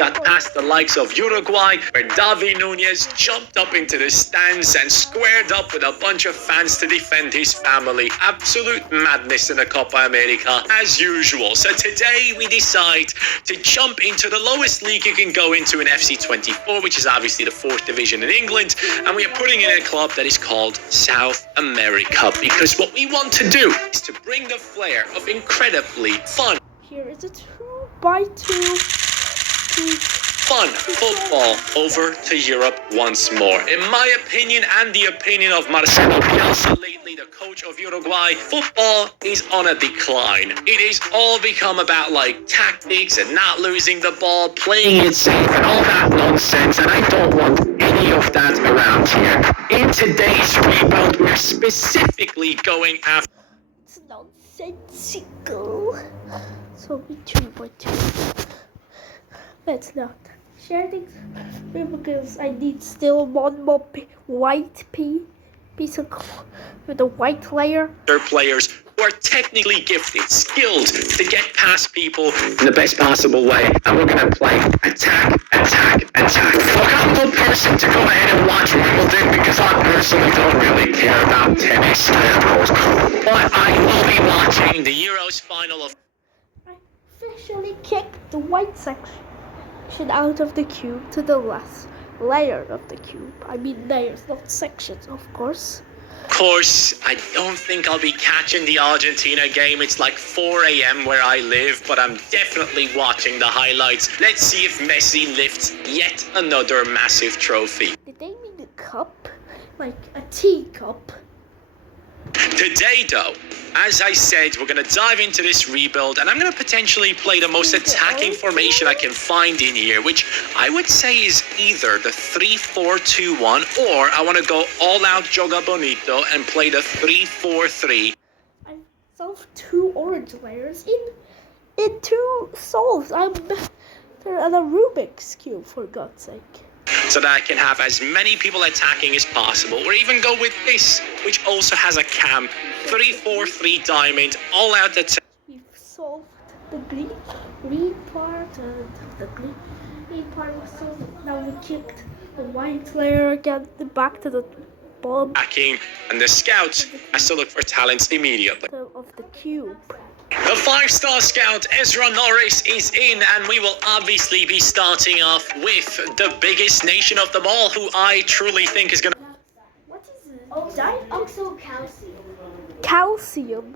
got past the likes of Uruguay, where David Nunez jumped up into the stands and squared up with a bunch of fans to defend his family. Absolute madness in the Copa America, as usual. So today we decide to jump into the lowest league you can go into in FC24, which is obviously the 4th division in England, and we are putting in a club that is called South America, because what we want to do is to bring the flair of incredibly fun. Here is a 2x2 Fun football over to Europe once more. In my opinion, and the opinion of Marcelo Bielsa lately, the coach of Uruguay, football is on a decline. It has all become about like tactics and not losing the ball, playing it safe and all that nonsense, and I don't want any of that around here. In today's rebuild, we're specifically going after... It's nonsensical. So be 2x2. Let's not share things because I need still one more white piece of with a white layer. They're players who are technically gifted, skilled to get past people in the best possible way. And we're going to play attack, attack, attack. Look, I'm the person to go ahead and watch Wimbledon because I personally don't really care about tennis. But I will be watching the Euros final of... I officially kicked the white section out of the cube to the last layer of the cube. I mean layers, not sections, of course. Of course, I don't think I'll be catching the Argentina game. It's like 4 a.m. where I live, but I'm definitely watching the highlights. Let's see if Messi lifts yet another massive trophy. Did they mean a cup? Like a teacup? Today, though, as I said, we're going to dive into this rebuild, and I'm going to potentially play the most attacking formation I can find in here, which I would say is either the 3-4-2-1, or I want to go all out Joga Bonito and play the 3-4-3. I solved 2 orange layers in 2 solves. I'm better at a Rubik's Cube, for God's sake. So that I can have as many people attacking as possible, or even go with this, which also has a cam, 3-4-3 diamond, all out the... We've solved the green part, and the green part was solved. Now we kicked the white layer again, back to the bottom. Attacking, and the scouts has to look for talents immediately. Of the cube. The 5-star scout Ezra Norris is in, and we will obviously be starting off with the biggest nation of them all, who I truly think is going to... What is it? Oxocalcium. Calcium.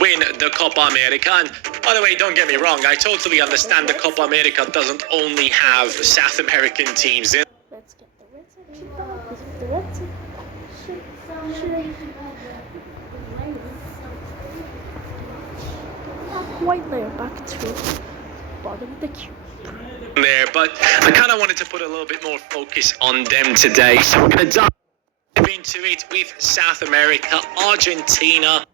Win the Copa America. And by the way, don't get me wrong, I totally understand the Copa America doesn't only have South American teams in. Let's get the red section back, because if the red section white layer back to bottom of the cube. There, but I kind of wanted to put a little bit more focus on them today, so we're going to dive into it with South America, Argentina.